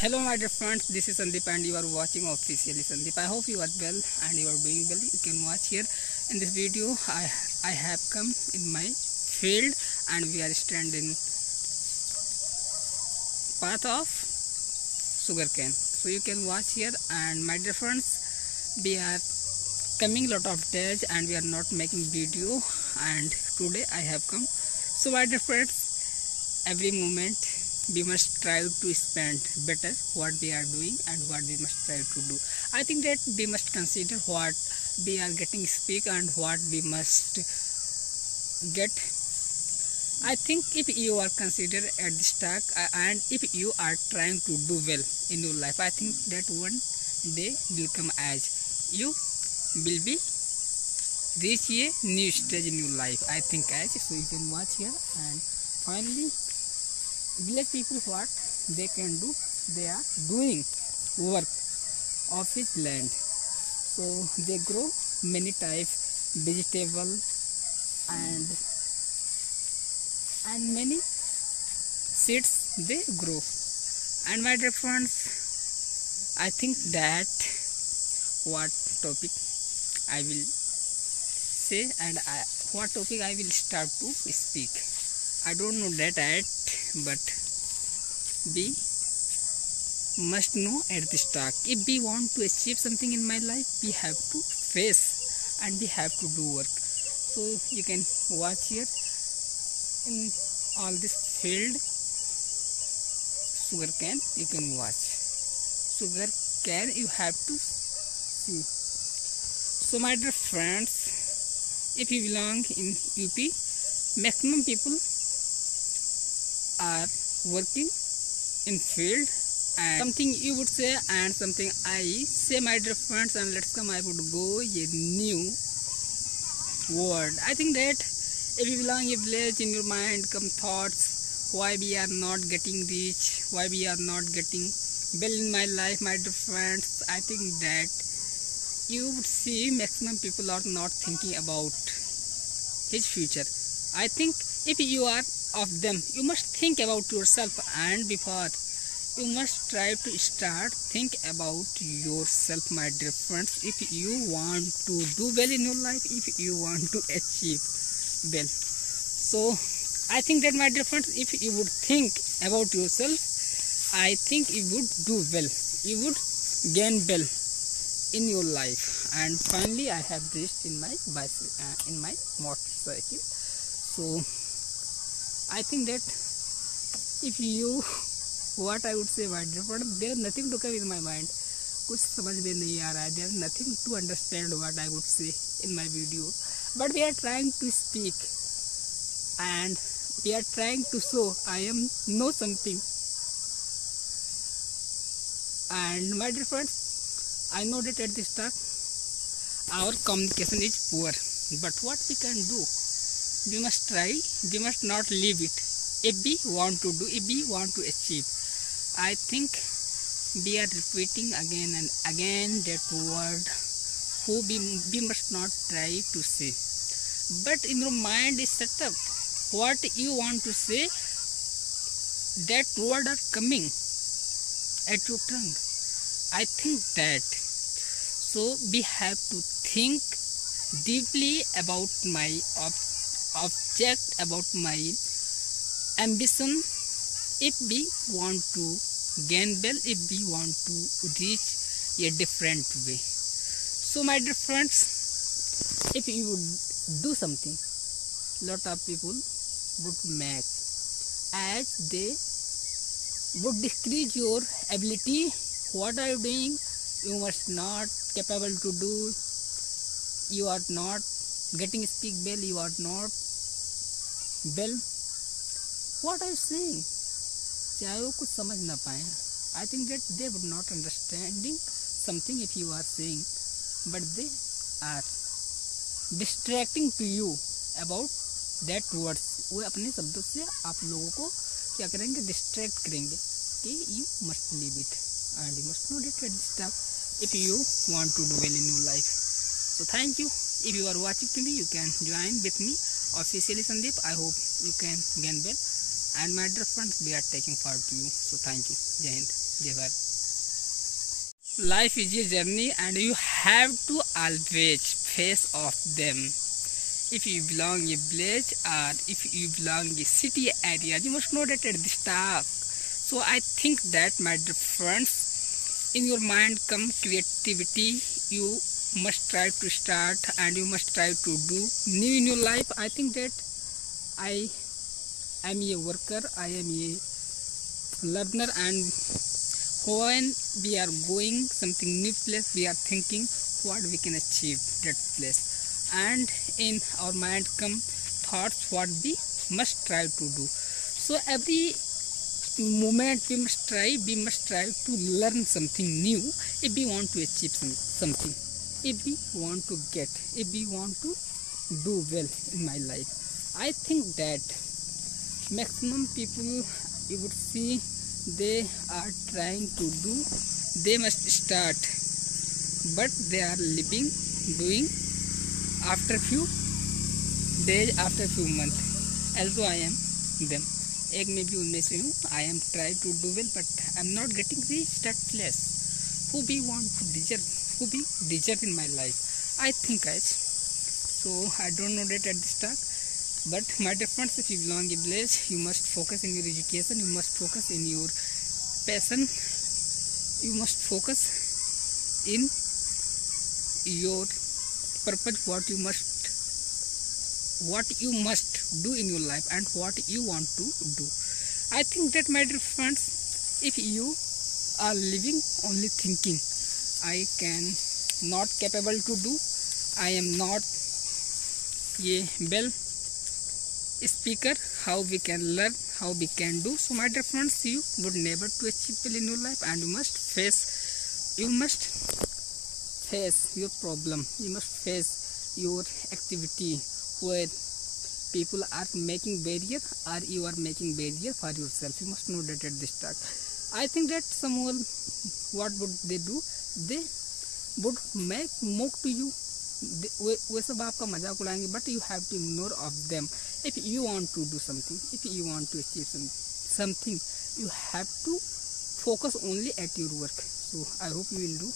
Hello my dear friends, this is Sandeep and you are watching officially Sandeep. I hope you are well and you are doing well. You can watch here in this video. I have come in my field and we are standing path of sugarcane. So you can watch here, and my dear friends, we are coming lot of days and we are not making video, and today I have come. So my dear friends, every moment we must try to spend better what we are doing and what we must try to do. I think that we must consider what we are getting speak and what we must get. I think if you are considered at the start and if you are trying to do well in your life, I think that one day will come as you will be reach a new stage in your life. I think as so you can watch here, and finally village people what they can do, they are doing work of his land. So they grow many type vegetable and many seeds they grow. And my dear friends, I think that what topic I will say and what topic I will start to speak, I don't know that yet, but we must know at the start. If we want to achieve something in my life, we have to face and we have to do work. So you can watch here in all this field sugar cane. You can watch sugar cane. You have to see. So my dear friends, if you belong in UP, maximum people are working in field, and something you would say and something I say, my dear friends, and let's come I would go a new word. I think that if you belong a village, in your mind come thoughts why we are not getting rich, why we are not getting well in my life, my dear friends. I think that you would see maximum people are not thinking about his future. I think if you are of them, you must think about yourself, and before you must try to start think about yourself, my dear friends. If you want to do well in your life, if you want to achieve well, so I think that, my dear friends, if you would think about yourself, I think you would do well, you would gain well in your life. And finally I have reached in my bicycle, in my motorcycle. So I think that if you, what I would say, my dear friend, there is nothing to come in my mind. कुछ समझ में नहीं आ रहा है. There is nothing to understand what I would say in my video. But we are trying to speak and we are trying to show I am know something. And my dear friends, I know that at the start our communication is poor. But what we can do? We must try, we must not leave it. If we want to do, if we want to achieve, I think we are repeating again and again that word who we must not try to say. But in your mind is set up what you want to say, that word are coming at your tongue. I think that. So we have to think deeply about my object, about my ambition, if we want to gain well, if we want to reach a different way. So my dear friends, if you would do something, lot of people would make as they would decrease your ability. What are you doing? You must not capable to do, you are not getting speak well, you are not well. What are you saying? चाहे वो कुछ समझ ना पाए. I think that they would not understanding something if you are saying, but they are distracting to you about that words. वो अपने शब्दों से आप लोगों को क्या करेंगे? Distract करेंगे कि you must leave it and you must know that at this time if you want to do well in your life. So thank you. If you are watching to me, you can join with me officially Sandeep. I hope you can gain well. And my dear friends, we are taking part to you. So thank you. Jai Hind. जय Bharat. Life is a journey and you have to always face off them. If you belong a village or if you belong a city area, you must know that at the start. So I think that, my dear friends, in your mind come creativity. You must try to start and you must try to do new in your life. I think that I am a worker, I am a learner, and when we are going something new place, we are thinking what we can achieve that place, and in our mind come thoughts what we must try to do. So every moment we must try to learn something new if we want to achieve something, if we want to get, if we want to do well in my life. I think that maximum people, you would see, they are trying to do, they must start, but they are doing after few days, after few months. Also I am them, एक में भी उनमें से हूँ. I am trying to do well but I am not getting reach that place who be want to deserve, who be deserve in my life. I think guys, so I don't know that at the start. But my dear friends, if you belong in village, you must focus in your education, you must focus in your passion, you must focus in your purpose, what you must do in your life and what you want to do. I think that, my dear friends, if you are living only thinking, I can not capable to do, I am not a well speaker, how we can learn, how we can do. So my dear friends, you would never to achieve well in your life, and you must face your problem, you must face your activity where people are making barrier or you are making barrier for yourself. You must know that at the start. I think that someone, what would they do, they would make mock to you, वो सब आपका मजाक उड़ाएंगे, but you have to ignore of them. If you want to do something, if you want to achieve something, you have to focus only at your work. So I hope you will do